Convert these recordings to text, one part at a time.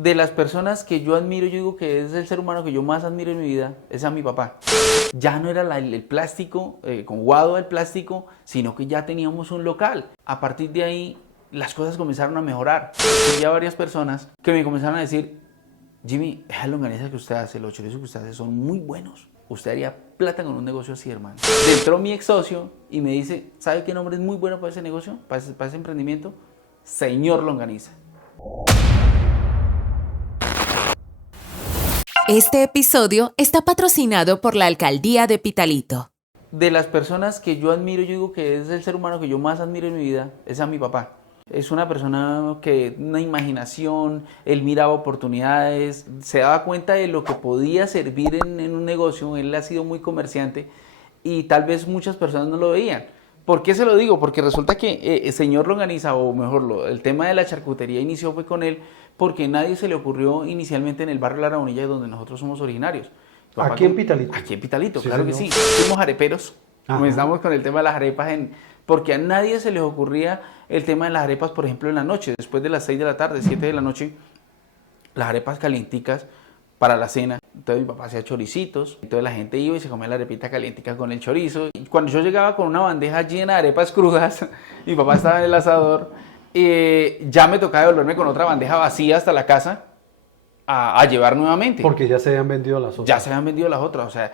De las personas que yo admiro, yo digo que es el ser humano que yo más admiro en mi vida, es a mi papá. Ya no era el plástico, con guado el plástico, sino que ya teníamos un local. A partir de ahí, las cosas comenzaron a mejorar. Había varias personas que me comenzaron a decir, Jimmy, esa longaniza que usted hace, los chorizos que usted hace son muy buenos. Usted haría plata con un negocio así, hermano. Entró mi ex socio y me dice, ¿sabe qué nombre es muy bueno para ese negocio, para ese emprendimiento? Señor Longaniza. Este episodio está patrocinado por la Alcaldía de Pitalito. De las personas que yo admiro, yo digo que es el ser humano que yo más admiro en mi vida, es a mi papá. Es una persona que una imaginación, él miraba oportunidades, se daba cuenta de lo que podía servir en un negocio, él ha sido muy comerciante y tal vez muchas personas no lo veían. ¿Por qué se lo digo? Porque resulta que el señor Longaniza, o mejor, el tema de la charcutería inició fue con él porque nadie se le ocurrió inicialmente en el barrio La Ramonilla, donde nosotros somos originarios. Aquí en Pitalito. Aquí en Pitalito, Sí, claro señor. que sí. Fuimos areperos, Ajá. comenzamos con el tema de las arepas, porque a nadie se les ocurría el tema de las arepas, por ejemplo, en la noche, después de las 6 de la tarde, 7 de la noche, las arepas calienticas para la cena. Entonces mi papá hacía choricitos, entonces la gente iba y se comía la arepita calientica con el chorizo. Y cuando yo llegaba con una bandeja llena de arepas crudas, mi papá estaba en el asador, ya me tocaba devolverme con otra bandeja vacía hasta la casa a llevar nuevamente. Porque ya se habían vendido las otras. Ya se habían vendido las otras, o sea,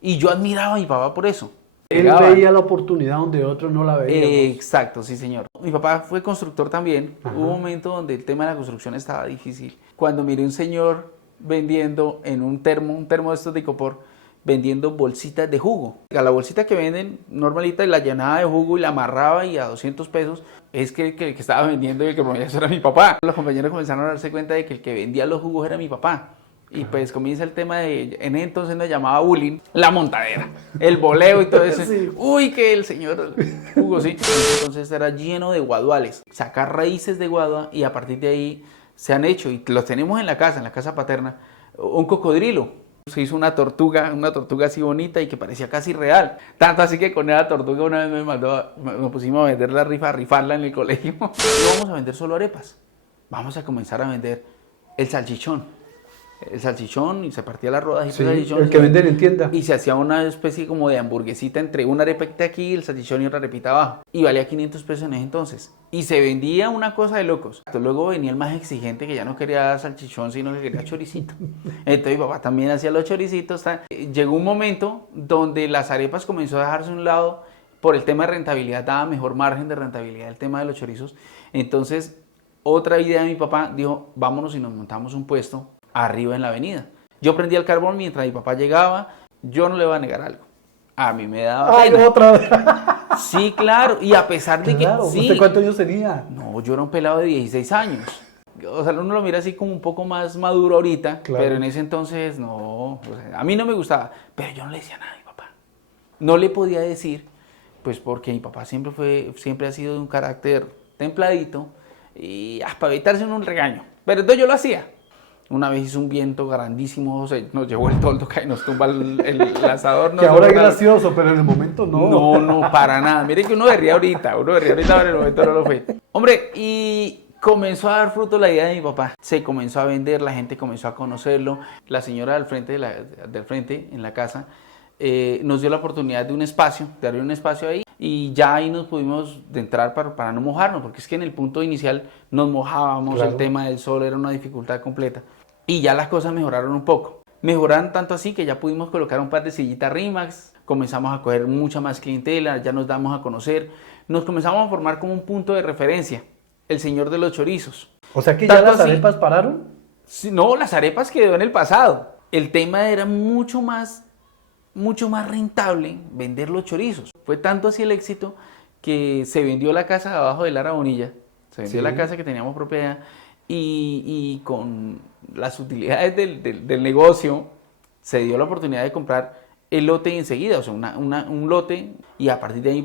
y yo admiraba a mi papá por eso. Él veía la oportunidad donde otros no la veían. Exacto, sí señor. Mi papá fue constructor también. Ajá. Hubo un momento donde el tema de la construcción estaba difícil. Cuando miré un señor vendiendo en un termo de estos de icopor, vendiendo bolsitas de jugo. A la bolsita que venden normalita, la llenaba de jugo y la amarraba y a 200 pesos, es que el que estaba vendiendo y el que promovía eso era mi papá. Los compañeros comenzaron a darse cuenta de que el que vendía los jugos era mi papá. Y pues comienza el tema de, en ese entonces nos llamaba bullying, la montadera, el boleo y todo eso. Sí. Uy, que el señor Hugo, sí. Entonces era lleno de guaduales, sacar raíces de guadua y a partir de ahí se han hecho, y los tenemos en la casa paterna, un cocodrilo. Se hizo una tortuga así bonita y que parecía casi real. Tanto así que con esa tortuga una vez nos pusimos a vender la rifa, a rifarla en el colegio. No vamos a vender solo arepas, vamos a comenzar a vender el salchichón. El salchichón y se partía las rodajas y Sí, el salchichón. el que venden en tienda. Y se hacía una especie como de hamburguesita entre una arepita aquí, el salchichón y otra arepita abajo. Y valía 500 pesos en ese entonces. Y se vendía una cosa de locos. Luego venía el más exigente que ya no quería salchichón, sino que quería choricito. Entonces mi papá también hacía los choricitos. Llegó un momento donde las arepas comenzó a dejarse a un lado por el tema de rentabilidad, daba mejor margen de rentabilidad el tema de los chorizos. Entonces, otra idea de mi papá dijo, vámonos y nos montamos un puesto arriba en la avenida. Yo prendía el carbón mientras mi papá llegaba. Yo no le voy a negar algo. A mí me daba ¡Ay, pena. otra vez! Sí, claro. Y a pesar de Claro, que... Sí, ¿usted cuántos años tenía? no, yo era un pelado de 16 años. O sea, uno lo mira así como un poco más maduro ahorita, Claro. pero en ese entonces no. O sea, a mí no me gustaba, pero yo no le decía nada a mi papá. No le podía decir, pues porque mi papá siempre ha sido de un carácter templadito y para evitarse un regaño. Pero entonces yo lo hacía. Una vez hizo un viento grandísimo, o sea, nos llevó el toldo y nos tumba el asador. Que ahora es gracioso, pero en el momento no. No, no, para nada. Mire que uno berría ahorita, pero en el momento no lo fue. Hombre, y comenzó a dar fruto la idea de mi papá. Se comenzó a vender, la gente comenzó a conocerlo. La señora del frente, en la casa, nos dio la oportunidad de abrir un espacio ahí. Y ya ahí nos pudimos entrar para no mojarnos, porque es que en el punto inicial nos mojábamos, Claro. El tema del sol era una dificultad completa. Y ya las cosas mejoraron un poco. Mejoraron tanto así que ya pudimos colocar un par de sillitas Rimax, comenzamos a coger mucha más clientela, ya nos damos a conocer, nos comenzamos a formar como un punto de referencia, el señor de los chorizos. O sea que ya Tanto las así- arepas pararon. Sí, no, las arepas quedó en el pasado. El tema era mucho más rentable vender los chorizos. Fue tanto así el éxito que se vendió la casa de abajo de la Rabonilla, se vendió Sí. la casa que teníamos propiedad y con las utilidades del negocio se dio la oportunidad de comprar el lote enseguida, o sea, un lote, y a partir de ahí mi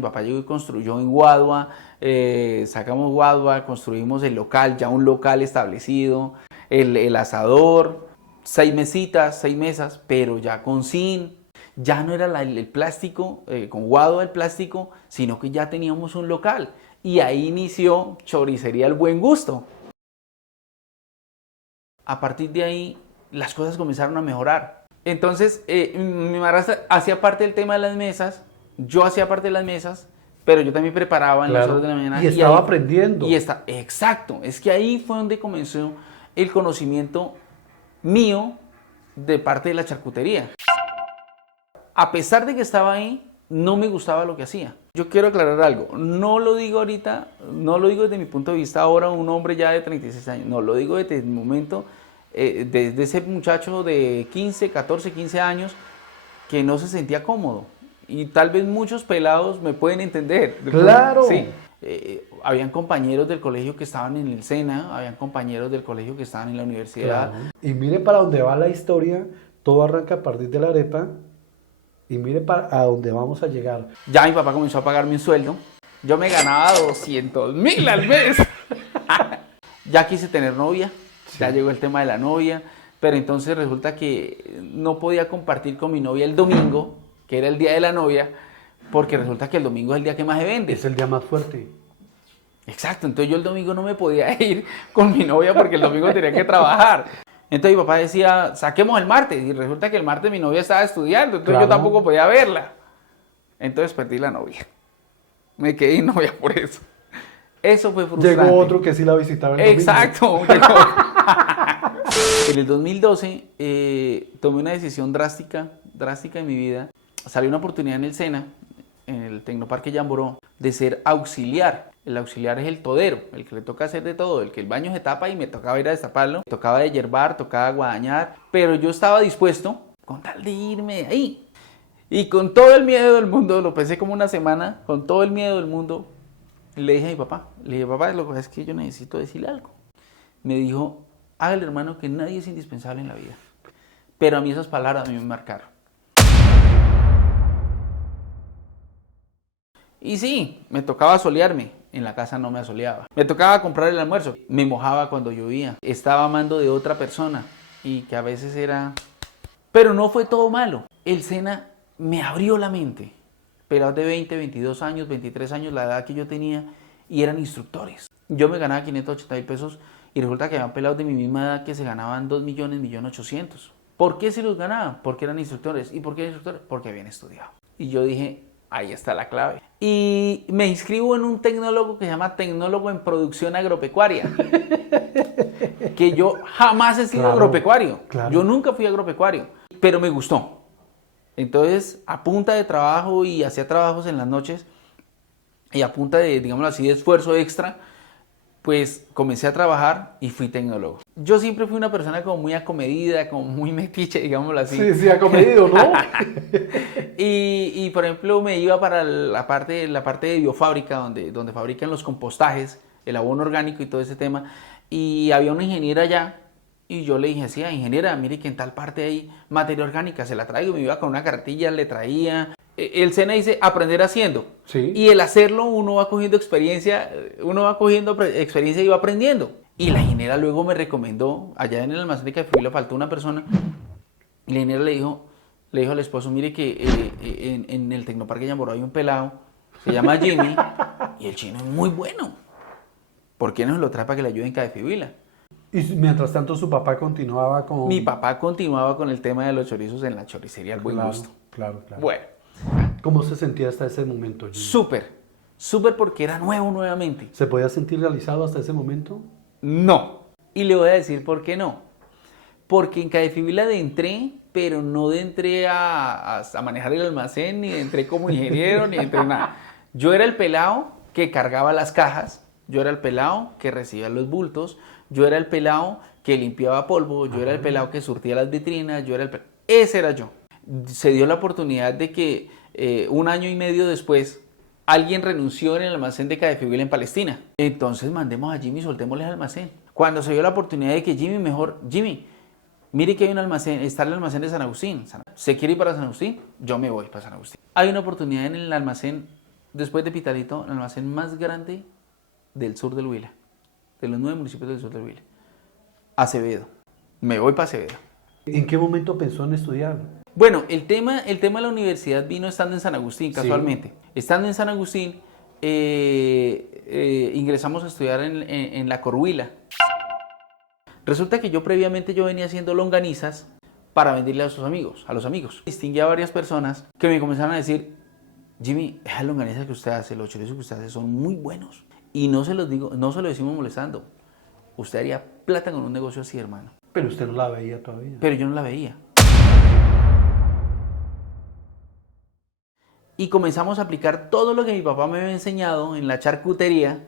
papá llegó y construyó en Guadua, sacamos Guadua, construimos el local, ya un local establecido, el asador, 6 mesitas, 6 mesas, pero ya con zinc. Ya no era el plástico, con guado el plástico, sino que ya teníamos un local. Y ahí inició Choricería El Buen Gusto. A partir de ahí, las cosas comenzaron a mejorar. Entonces, mi madrastra hacía parte del tema de las mesas, yo hacía parte de las mesas, pero yo también preparaba en las horas de la mañana. Y estaba ahí, aprendiendo. Exacto, es que ahí fue donde comenzó el conocimiento mío de parte de la charcutería. A pesar de que estaba ahí, no me gustaba lo que hacía. Yo quiero aclarar algo, no lo digo ahorita, no lo digo desde mi punto de vista ahora, un hombre ya de 36 años, no, lo digo desde el momento, desde ese muchacho de 15, 14, 15 años que no se sentía cómodo. Y tal vez muchos pelados me pueden entender. Claro. Sí. Habían compañeros del colegio que estaban en el SENA, habían compañeros del colegio que estaban en la universidad. Claro. Y mire para dónde va la historia, todo arranca a partir de la arepa. Y mire a dónde vamos a llegar. Ya mi papá comenzó a pagarme un sueldo. Yo me ganaba 200.000 al mes. Ya quise tener novia. Sí. Ya llegó el tema de la novia. Pero entonces resulta que no podía compartir con mi novia el domingo, que era el día de la novia, porque resulta que el domingo es el día que más se vende. Es el día más fuerte. Exacto. Entonces yo el domingo no me podía ir con mi novia porque el domingo tenía que trabajar. Entonces mi papá decía, saquemos el martes, y resulta que el martes mi novia estaba estudiando, entonces yo tampoco podía verla. Entonces perdí la novia. Me quedé sin novia por eso. Eso fue frustrante. Llegó otro que sí la visitaba el domingo. Exacto. En el 2012 tomé una decisión drástica en mi vida. Salió una oportunidad en el SENA, en el Tecnoparque Yamboró, de ser auxiliar. El auxiliar es el todero, el que le toca hacer de todo, el que el baño se tapa y me tocaba ir a destaparlo, me tocaba de yerbar, tocaba guadañar, pero yo estaba dispuesto con tal de irme de ahí. Y con todo el miedo del mundo, lo pensé como una semana, con todo el miedo del mundo, le dije a mi papá, lo que pasa es que yo necesito decirle algo. Me dijo, hágale hermano que nadie es indispensable en la vida, pero a mí esas palabras a mí me marcaron. Y sí, me tocaba solearme. En la casa no me asoleaba. Me tocaba comprar el almuerzo. Me mojaba cuando llovía. Estaba amando de otra persona. Y que a veces era... Pero no fue todo malo. El SENA me abrió la mente. Pelados de 20, 22 años, 23 años, la edad que yo tenía. Y eran instructores. Yo me ganaba 580.000 pesos. Y resulta que habían pelados de mi misma edad que se ganaban 2 millones, 1.800.000. ¿Por qué se los ganaban? Porque eran instructores. ¿Y por qué eran instructores? Porque habían estudiado. Y yo dije... Ahí está la clave. Y me inscribo en un tecnólogo que se llama Tecnólogo en Producción Agropecuaria. Que yo jamás he sido agropecuario. Claro. Yo nunca fui agropecuario, pero me gustó. Entonces, a punta de trabajo y hacía trabajos en las noches y a punta de, digámoslo así, de esfuerzo extra, pues comencé a trabajar y fui tecnólogo. Yo siempre fui una persona como muy acomedida, como muy metiche, digámoslo así. Sí, acomedido, ¿no? y por ejemplo me iba para la parte de biofábrica, donde fabrican los compostajes, el abono orgánico y todo ese tema. Y había una ingeniera allá y yo le dije así, ingeniera, mire que en tal parte hay materia orgánica, se la traigo. Me iba con una cartilla, le traía. El SENA dice aprender haciendo. Sí. Y el hacerlo uno va cogiendo experiencia, y va aprendiendo. Y la ingeniera luego me recomendó, allá en el almacén de Café faltó una persona, y la ingeniera le dijo al esposo, mire que en el Tecnoparque Yamboró hay un pelado, se llama Jimmy, y el chino es muy bueno. ¿Por qué no se lo trae para que le ayude en Cadefibila? Y mientras tanto su papá continuaba con... Mi papá continuaba con el tema de los chorizos en la choricería El Buen Gusto. Claro. Bueno. ¿Cómo se sentía hasta ese momento, Jimmy? Súper porque era nuevo nuevamente. ¿Se podía sentir realizado hasta ese momento? No. Y le voy a decir por qué no. Porque en Cadefibila entré, pero no entré a manejar el almacén, ni entré como ingeniero, ni entré nada. Yo era el pelado que cargaba las cajas, yo era el pelado que recibía los bultos, yo era el pelado que limpiaba polvo, yo era el pelado que surtía las vitrinas, ese era yo. Se dio la oportunidad de que 1 año y medio después alguien renunció en el almacén de Cadefibila en Palestina. Entonces mandemos a Jimmy, soltémosle el almacén. Cuando se dio la oportunidad de que Jimmy, mire que hay un almacén, está el almacén de San Agustín. ¿Se quiere ir para San Agustín? Yo me voy para San Agustín. Hay una oportunidad en el almacén, después de Pitalito, el almacén más grande del sur del Huila, de los 9 municipios del sur del Huila. Acevedo. Me voy para Acevedo. ¿En qué momento pensó en estudiar? Bueno, el tema de la universidad vino estando en San Agustín, casualmente. Sí. Estando en San Agustín, ingresamos a estudiar en la Corhuila. Resulta que yo previamente yo venía haciendo longanizas para venderle a sus amigos, a los amigos. Distinguí a varias personas que me comenzaron a decir, Jimmy, esas longanizas que usted hace, los chorizos que usted hace son muy buenos. Y no se los digo, no se lo decimos molestando. Usted haría plata con un negocio así, hermano. Pero usted no la veía todavía. Pero yo no la veía. Y comenzamos a aplicar todo lo que mi papá me había enseñado en la charcutería,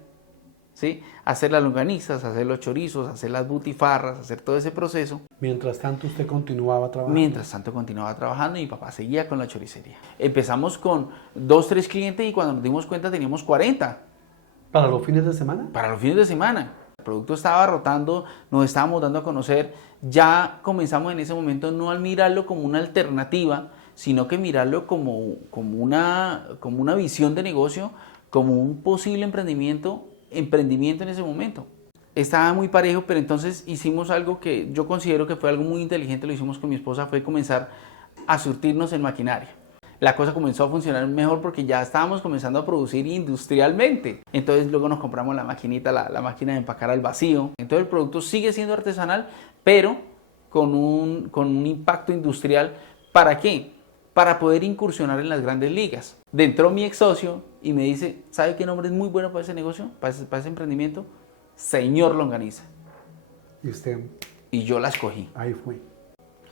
¿sí? Hacer las longanizas, hacer los chorizos, hacer las butifarras, hacer todo ese proceso. Mientras tanto usted continuaba trabajando. Mientras tanto continuaba trabajando y mi papá seguía con la choricería. Empezamos con 2, 3 clientes y cuando nos dimos cuenta teníamos 40. ¿Para los fines de semana? Para los fines de semana. El producto estaba rotando, nos estábamos dando a conocer. Ya comenzamos en ese momento no al mirarlo como una alternativa, sino que mirarlo como una visión de negocio, como un posible emprendimiento en ese momento. Estaba muy parejo, pero entonces hicimos algo que yo considero que fue algo muy inteligente, lo hicimos con mi esposa, fue comenzar a surtirnos en maquinaria. La cosa comenzó a funcionar mejor porque ya estábamos comenzando a producir industrialmente. Entonces luego nos compramos la maquinita, la máquina de empacar al vacío. Entonces el producto sigue siendo artesanal, pero con un impacto industrial. ¿Para qué? Para poder incursionar en las grandes ligas. Entró mi ex socio y me dice, ¿sabe qué nombre es muy bueno para ese negocio, para ese emprendimiento? Señor Longaniza. Y usted... Y yo la escogí. Ahí fue.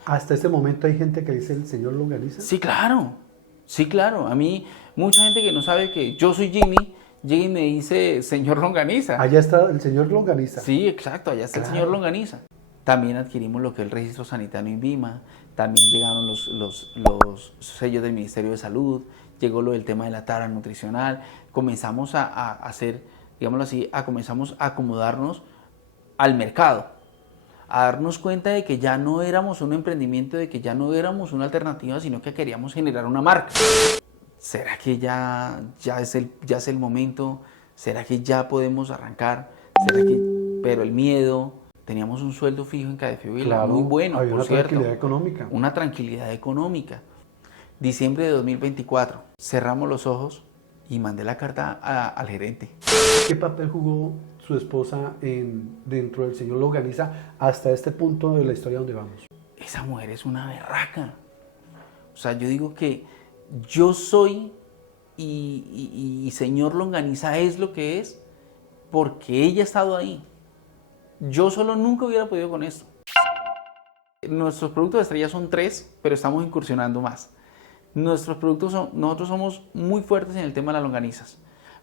¿Hasta ese momento hay gente que dice el señor Longaniza? Sí, claro. Sí, claro. A mí, mucha gente que no sabe que yo soy Jimmy, llega y me dice señor Longaniza. Allá está el señor Longaniza. Sí, exacto. Allá está el señor Longaniza. También adquirimos lo que es el registro sanitario INVIMA. También llegaron los sellos del Ministerio de Salud. Llegó lo del tema de la tabla nutricional. Comenzamos a hacer, digámoslo así, comenzamos a acomodarnos al mercado. A darnos cuenta de que ya no éramos un emprendimiento, de que ya no éramos una alternativa, sino que queríamos generar una marca. ¿Será que ya es el momento? ¿Será que ya podemos arrancar? Pero el miedo, teníamos un sueldo fijo en Cadefibila, claro, muy bueno, hay por una cierto. tranquilidad económica. Una tranquilidad económica. Diciembre de 2024, cerramos los ojos y mandé la carta al gerente. ¿Qué papel jugó su esposa dentro del señor Longaniza hasta este punto de la historia donde vamos? Esa mujer es una berraca. O sea, yo digo que yo soy y señor Longaniza es lo que es porque ella ha estado ahí. Yo solo nunca hubiera podido con esto. Nuestros productos de estrella son 3, pero estamos incursionando más. Nosotros somos muy fuertes en el tema de las longanizas.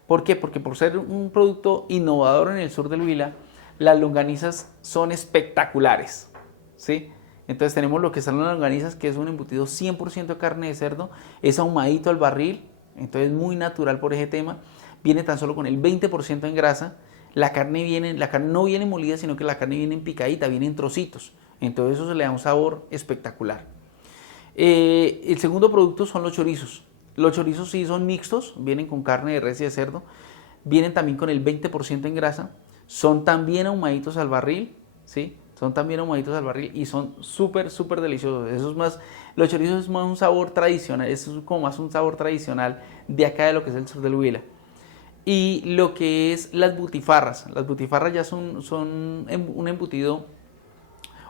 ¿Por qué? Porque por ser un producto innovador en el sur del Huila, las longanizas son espectaculares, ¿sí? Entonces tenemos lo que son las longanizas, que es un embutido 100% de carne de cerdo, es ahumadito al barril, entonces muy natural por ese tema, viene tan solo con el 20% en grasa, la carne no viene molida, sino que la carne viene en picadita, viene en trocitos, entonces eso se le da un sabor espectacular. El segundo producto son los chorizos. Los chorizos sí son mixtos, vienen con carne de res y de cerdo, vienen también con el 20% en grasa, son también ahumaditos al barril, ¿sí? Son también ahumaditos al barril y son súper, súper deliciosos. Los chorizos es más un sabor tradicional, eso es como más un sabor tradicional de acá de lo que es el sur del Huila. Y lo que es las butifarras ya son un embutido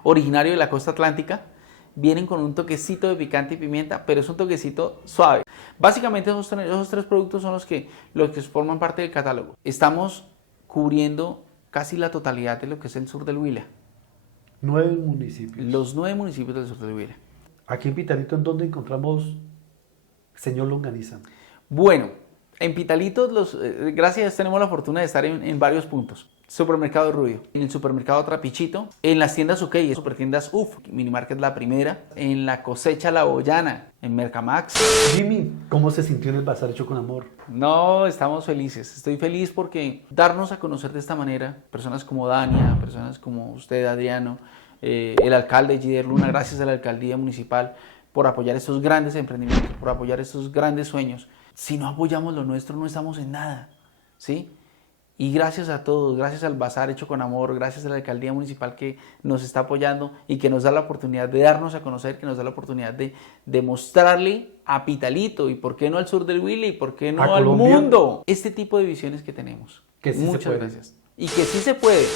originario de la costa atlántica. Vienen con un toquecito de picante y pimienta, pero es un toquecito suave. Básicamente esos tres productos son los que forman parte del catálogo. Estamos cubriendo casi la totalidad de lo que es el sur del Huila. 9 municipios. Los 9 municipios del sur del Huila. Aquí en Pitalito, ¿en dónde encontramos señor Longaniza? Bueno, en Pitalito, gracias a Dios tenemos la fortuna de estar en varios puntos. Supermercado Rubio, en el supermercado Trapichito, en las tiendas OK, supertiendas UF, Minimarket La Primera, en la cosecha La Boyana, en Mercamax. Jimmy, ¿cómo se sintió en el Bazar Hecho con Amor? No, estamos felices. Estoy feliz porque darnos a conocer de esta manera, personas como Dania, personas como usted, Adriano, el alcalde Gider Luna, gracias a la alcaldía municipal por apoyar estos grandes emprendimientos, por apoyar estos grandes sueños. Si no apoyamos lo nuestro, no estamos en nada, ¿sí? Y gracias a todos, gracias al Bazar Hecho con Amor, gracias a la alcaldía municipal que nos está apoyando y que nos da la oportunidad de darnos a conocer, que nos da la oportunidad de mostrarle a Pitalito y por qué no al sur del Huila y por qué no al mundo este tipo de visiones que tenemos. Que sí Muchas se puede. gracias. Y que sí se puede.